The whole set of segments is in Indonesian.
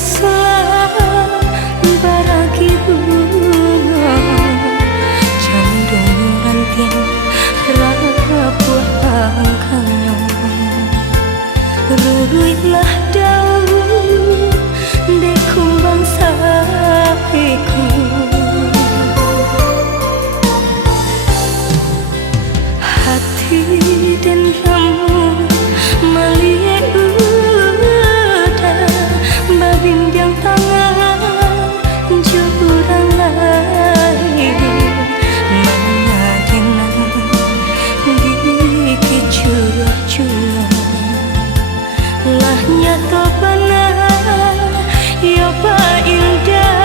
selang baragi bunga candung ranting rapuh pangkanya ruruilah daun de kumbang sapiku hati dan ramu malie udah babimbiang tangan jurang lain mengagenang di kicurah-curah lah nyata benar ya pak indah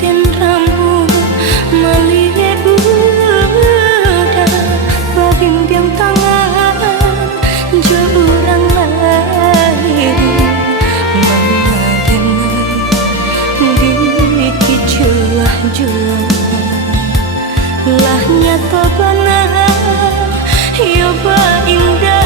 dan ramu malie udah babimbiang tangan jurang lain mengagenang di kicurah-curah lah nyata benar ya pak indah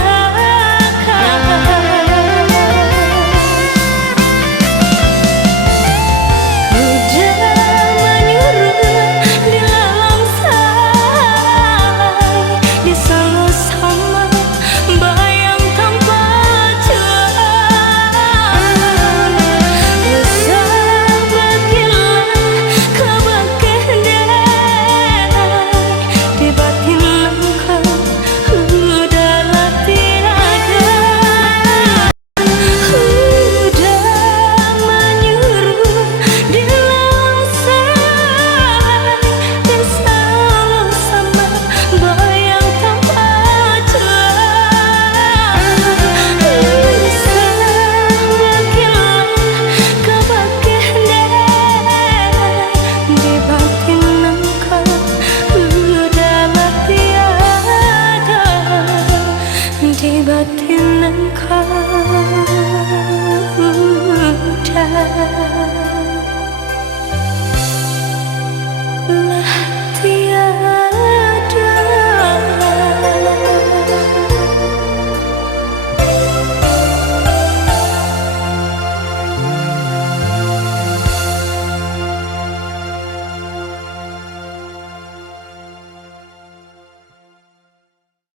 di batin engkau udah